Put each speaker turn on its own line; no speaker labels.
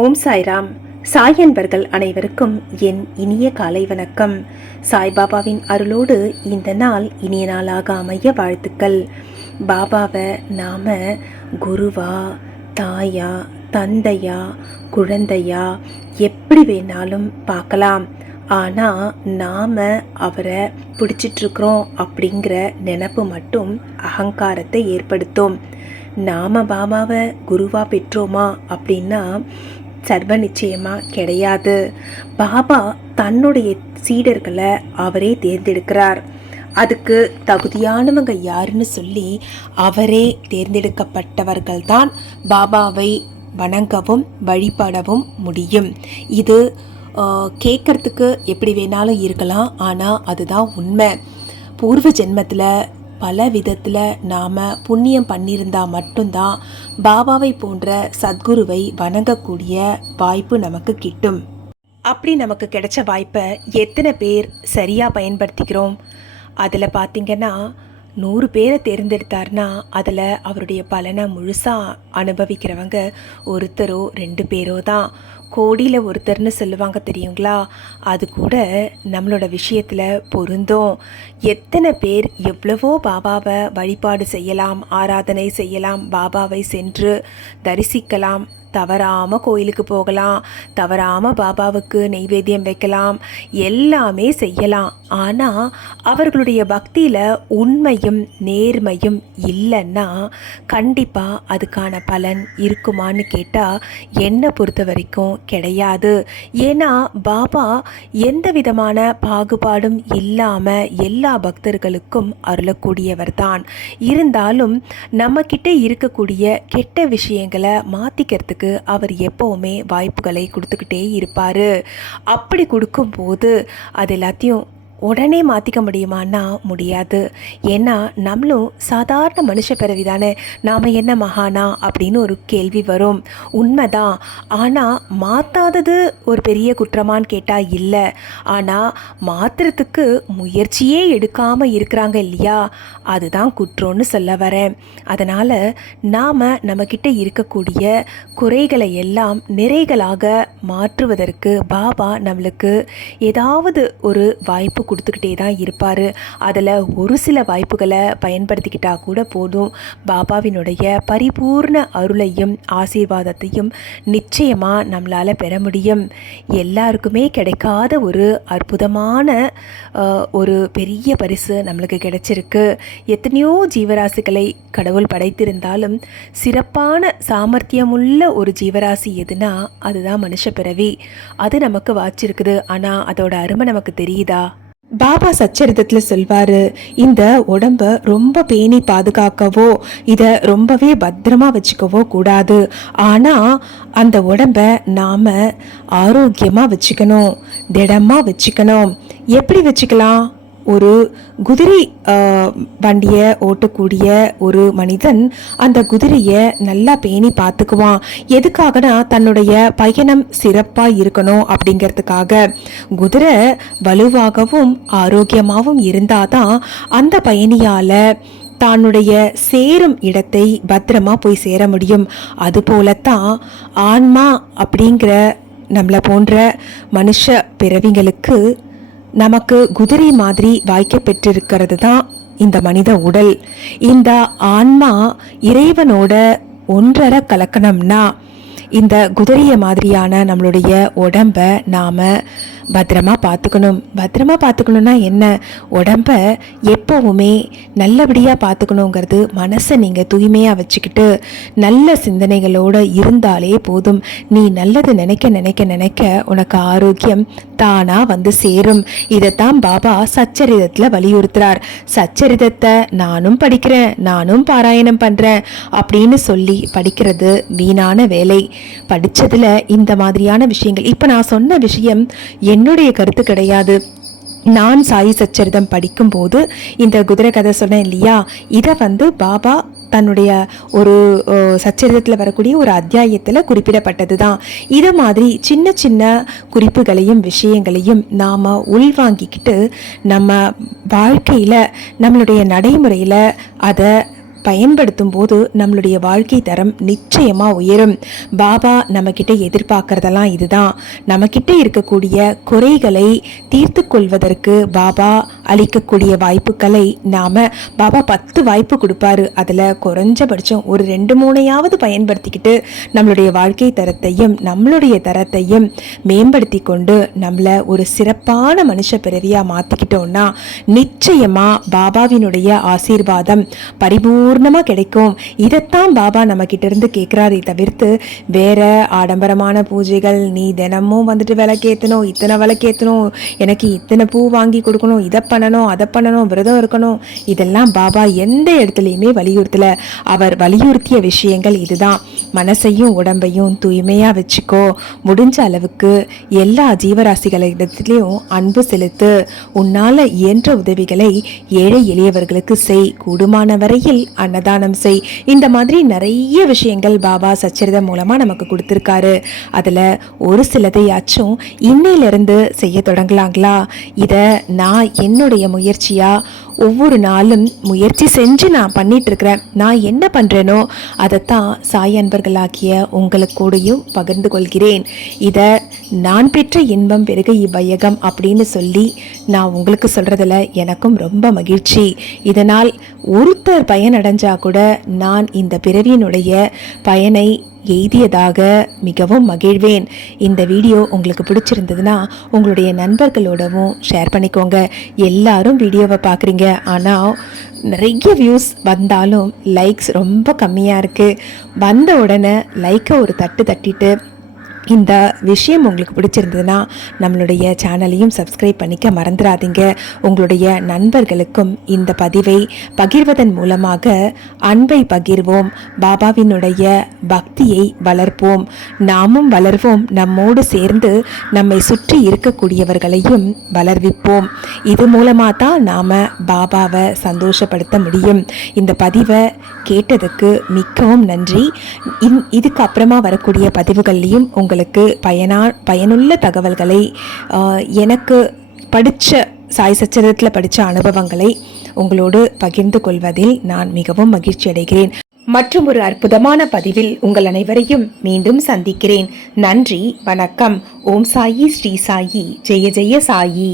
ஓம் சாய்ராம். சாய் அன்பர்கள் அனைவருக்கும் என் இனிய காலை வணக்கம். சாய்பாபாவின் அருளோடு இந்த நாள் இனிய நாளாக அமைய வாழ்த்துக்கள். பாபாவை நாம குருவா தாயா தந்தையா குழந்தையா எப்படி வேணாலும் பார்க்கலாம். ஆனால் நாம் அவரை பிடிச்சிட்ருக்குறோம் அப்படிங்கிற நினப்பு மட்டும் அகங்காரத்தை ஏற்படுத்தும். நாம பாபாவை குருவாக பெற்றோமா அப்படின்னா சர்வ நிச்சயமா கிடையாது. பாபா தன்னுடைய சீடர்களை அவரே தேர்ந்தெடுக்கிறார். அதுக்கு தகுதியானவங்க யாருன்னு சொல்லி அவரே தேர்ந்தெடுக்கப்பட்டவர்கள்தான் பாபாவை வணங்கவும் வழிபடவும் முடியும். இது கேட்குறதுக்கு எப்படி வேணாலும் இருக்கலாம். ஆனால் அதுதான் உண்மை. பூர்வ ஜென்மத்தில் பல விதத்தில் நாம் புண்ணியம் பண்ணியிருந்தா மட்டும்தான் பாபாவை போன்ற சத்குருவை வணங்கக்கூடிய வாய்ப்பு நமக்கு கிட்டும். அப்படி நமக்கு கிடைச்ச வாய்ப்பை எத்தனை பேர் சரியாக பயன்படுத்திக்கிறோம்? அதில் பார்த்திங்கன்னா நூறு பேரை தேர்ந்தெடுத்தார்னா அதில் அவருடைய பலனை முழுசாக அனுபவிக்கிறவங்க ஒருத்தரோ ரெண்டு பேரோ தான். கோடியில் ஒருத்தர்னு சொல்லுவாங்க தெரியுங்களா? அது கூட நம்மளோட விஷயத்தில் பொருந்தும். எத்தனை பேர் எவ்வளவோ பாபாவை வழிபாடு செய்யலாம் ஆராதனை செய்யலாம் பாபாவை சென்று தரிசிக்கலாம் தவறாமல் கோயிலுக்கு போகலாம் தவறாமல் பாபாவுக்கு நெய்வேத்தியம் வைக்கலாம் எல்லாமே செய்யலாம். ஆனால் அவர்களுடைய பக்தியில் உண்மையும் நேர்மையும் இல்லைன்னா கண்டிப்பாக அதுக்கான பலன் இருக்குமான்னு கேட்டால் என்னை பொறுத்த வரைக்கும் கிடையாது. ஏன்னா பாபா எந்த விதமான பாகுபாடும் இல்லாமல் எல்லா பக்தர்களுக்கும் அருளக்கூடியவர் தான். இருந்தாலும் நம்மக்கிட்ட இருக்கக்கூடிய கெட்ட விஷயங்களை மாற்றிக்கிறதுக்கு அவர் எப்போவுமே வாய்ப்புகளை கொடுத்துக்கிட்டே இருப்பார். அப்படி கொடுக்கும்போது அது எல்லாத்தையும் உடனே மாற்றிக்க முடியுமான்னா முடியாது. ஏன்னா நம்மளும் சாதாரண மனுஷ பிறவி தானே நாம் என்ன மகானா அப்படின்னு ஒரு கேள்வி வரும். உண்மைதான். ஆனால் மாற்றாதது ஒரு பெரிய குற்றமான்னு கேட்டால் இல்லை. ஆனால் மாற்றுறதுக்கு முயற்சியே எடுக்காமல் இருக்கிறாங்க இல்லையா? அதுதான் குற்றம்னு சொல்ல வரேன். அதனால் நாம் நம்மக்கிட்ட இருக்கக்கூடிய குறைகளை எல்லாம் நிறைகளாக மாற்றுவதற்கு பாபா நம்மளுக்கு ஏதாவது ஒரு வாய்ப்பு கொடுத்துக்கிட்டே தான் இருப்பார். அதில் ஒரு சில வாய்ப்புகளை பயன்படுத்திக்கிட்டால் கூட போதும். பாபாவினுடைய பரிபூர்ண அருளையும் ஆசீர்வாதத்தையும் நிச்சயமாக நம்மளால் பெற முடியும். எல்லாருக்குமே கிடைக்காத ஒரு அற்புதமான ஒரு பெரிய பரிசு நம்மளுக்கு கிடைச்சிருக்கு. எத்தனையோ ஜீவராசிகளை கடவுள் படைத்திருந்தாலும் சிறப்பான சாமர்த்தியமுள்ள ஒரு ஜீவராசி எதுனா அதுதான் மனுஷ பிறவி. அது நமக்கு வாச்சிருக்குது. ஆனால் அதோட அருமை நமக்கு தெரியுதா? பாபா சச்சரிதத்தில் சொல்வாரு இந்த உடம்ப ரொம்ப பேணி பாதுகாக்கவோ இதை ரொம்பவே பத்திரமா வச்சுக்கவோ கூடாது. ஆனால் அந்த உடம்ப நாம் ஆரோக்கியமாக வச்சுக்கணும் திடமாக வச்சுக்கணும். எப்படி வச்சுக்கலாம்? ஒரு குதிரை வண்டியை ஓட்டக்கூடிய ஒரு மனிதன் அந்த குதிரையை நல்லா பேணி பார்த்துக்குவான். எதுக்காகனா தன்னுடைய பயணம் சிறப்பாக இருக்கணும் அப்படிங்கிறதுக்காக. குதிரை வலுவாகவும் ஆரோக்கியமாகவும் இருந்தால் தான் அந்த பயணியால் தன்னுடைய சேரும் இடத்தை பத்திரமா போய் சேர முடியும். அதுபோலத்தான் ஆன்மா அப்படிங்கிற நம்மளை போன்ற மனுஷ பிறவிங்களுக்கு நமக்கு குதிரை மாதிரி வாய்க்க பெற்றிருக்கிறது தான் இந்த மனித உடல். இந்த ஆன்மா இறைவனோட ஒன்றரை கலக்கணம்னா இந்த குதிரையை மாதிரியான நம்மளுடைய உடம்ப நாம் பத்திரமா பார்த்துக்கணும் பத்திரமா பார்த்துக்கணுன்னா என்ன? உடம்ப எப்போவுமே நல்லபடியாக பார்த்துக்கணுங்கிறது மனசை நீங்கள் தூய்மையாக வச்சுக்கிட்டு நல்ல சிந்தனைகளோடு இருந்தாலே போதும். நீ நல்லது நினைக்க நினைக்க நினைக்க உனக்கு ஆரோக்கியம் தானாக வந்து சேரும். இதைத்தான் பாபா சச்சரிதத்தில் வலியுறுத்துறார். சச்சரிதத்தை நானும் படிக்கிறேன் நானும் பாராயணம் பண்ணுறேன் அப்படின்னு சொல்லி படிக்கிறது வீணான வேலை. படித்ததில் இந்த மாதிரியான விஷயங்கள். இப்போ நான் சொன்ன விஷயம் என்னுடைய கருத்து கிடையாது. நான் சாயி சச்சரிதம் படிக்கும்போது இந்த குதிரை கதை சொன்னேன் இல்லையா? இதை வந்து பாபா தன்னுடைய ஒரு சச்சரிதத்தில் வரக்கூடிய ஒரு அத்தியாயத்தில் குறிப்பிடப்பட்டது தான் இதை மாதிரி சின்ன சின்ன குறிப்புகளையும் விஷயங்களையும் நாம் உள்வாங்கிக்கிட்டு நம்ம வாழ்க்கையில் நம்மளுடைய நடைமுறையில் அதை பயன்படுத்தும் போது நம்மளுடைய வாழ்க்கை தரம் நிச்சயமா உயரும். பாபா நம்மக்கிட்ட எதிர்பார்க்கறதெல்லாம் இதுதான். நம்மக்கிட்ட இருக்கக்கூடிய குறைகளை தீர்த்து கொள்வதற்கு பாபா அளிக்கக்கூடிய வாய்ப்புகளை நாம பாபா பத்து வாய்ப்பு கொடுப்பாரு. அதுல குறைஞ்சபட்சம் ஒரு ரெண்டு மூணையாவது பயன்படுத்திக்கிட்டு நம்மளுடைய வாழ்க்கை தரத்தையும் நம்மளுடைய தரத்தையும் மேம்படுத்தி கொண்டு நம்மளை ஒரு சிறப்பான மனுஷ பிறவியா மாத்திக்கிட்டோம்னா நிச்சயமா பாபாவினுடைய ஆசீர்வாதம் பரிபூர்ணமா கிடைக்கும். இதைத்தான் பாபா நம்ம கிட்ட இருந்து தவிர்த்து வேற ஆடம்பரமான பூஜைகள் நீ தினமும் வந்துட்டு விளக்கேற்றணும் இத்தனை விளக்கேற்றணும் எனக்கு இத்தனை பூ வாங்கி கொடுக்கணும் இதை பண்ணணும் அதை பண்ணணும் விரதம் இருக்கணும். இதெல்லாம் பாபா எந்த இடத்துலையுமே வலியுறுத்தல. அவர் வலியுறுத்திய விஷயங்கள் இதுதான். மனசையும் உடம்பையும் தூய்மையாக வச்சுக்கோ. முடிஞ்ச அளவுக்கு எல்லா ஜீவராசிகளிடத்துலேயும் அன்பு செலுத்து. உன்னால் இயன்ற உதவிகளை ஏழை எளியவர்களுக்கு செய். கூடுமான வரையில் அன்னதானம் செய். இந்த மாதிரி நிறைய விஷயங்கள் பாபா சச்சரிதம் மூலமா நமக்கு கொடுத்துருக்காரு. அதுல ஒரு சிலதையாச்சும் இன்னையிலிருந்து செய்ய தொடங்கலாங்களா? இதை நான் என்னுடைய முயற்சியா ஒவ்வொரு நாளும் முயற்சி செஞ்சு நான் பண்ணிகிட்ருக்கிறேன் நான் என்ன பண்ணுறேனோ அதைத்தான் சாய் அன்பர்களாகிய உங்களுக்கு கூடயும் பகிர்ந்து கொள்கிறேன். இதை நான் பெற்ற இன்பம் பெருக இவ்வையகம் அப்படின்னு சொல்லி நான் உங்களுக்கு சொல்கிறதுல எனக்கும் ரொம்ப மகிழ்ச்சி. இதனால் ஒருத்தர் பயனடைஞ்சால் கூட நான் இந்த பிறவியினுடைய பயனை எய்தியதாக மிகவும் மகிழ்வேன். இந்த வீடியோ உங்களுக்கு பிடிச்சிருந்ததுன்னா உங்களுடைய நண்பர்களோடவும் ஷேர் பண்ணிக்கோங்க. எல்லாரும் வீடியோவை பார்க்குறீங்க. ஆனால் நிறைய வியூஸ் வந்தாலும் லைக்ஸ் ரொம்ப கம்மியாக இருக்குது வந்த உடனே லைக்கை ஒரு தட்டு தட்டிட்டு இந்த விஷயம் உங்களுக்கு பிடிச்சிருந்ததுன்னா நம்மளுடைய சேனலையும் சப்ஸ்கிரைப் பண்ணிக்க மறந்துடாதீங்க. உங்களுடைய நண்பர்களுக்கும் இந்த பதிவை பகிர்வதன் மூலமாக அன்பை பகிர்வோம். பாபாவினுடைய பக்தியை வளர்ப்போம். நாமும் வளர்வோம். நம்மோடு சேர்ந்து நம்மை சுற்றி இருக்கக்கூடியவர்களையும் வளர்விப்போம். இது மூலமாக தான் நாம் பாபாவை சந்தோஷப்படுத்த முடியும். இந்த பதிவை கேட்டதுக்கு மிக்கவும் நன்றி. இன் இதுக்கப்புறமா வரக்கூடிய பதிவுகள்லையும் உங்களுக்கு பயனா பயனுள்ள தகவல்களை எனக்கு படித்த சாய் சச்சரத்தில் படித்த அனுபவங்களை உங்களோடு பகிர்ந்து கொள்வதில் நான் மிகவும் மகிழ்ச்சி அடைகிறேன். மற்றும் ஒரு அற்புதமான பதிவில் உங்கள் அனைவரையும் மீண்டும் சந்திக்கிறேன். நன்றி வணக்கம். ஓம் சாயி ஸ்ரீ சாயி. ஜெய ஜெய சாயி.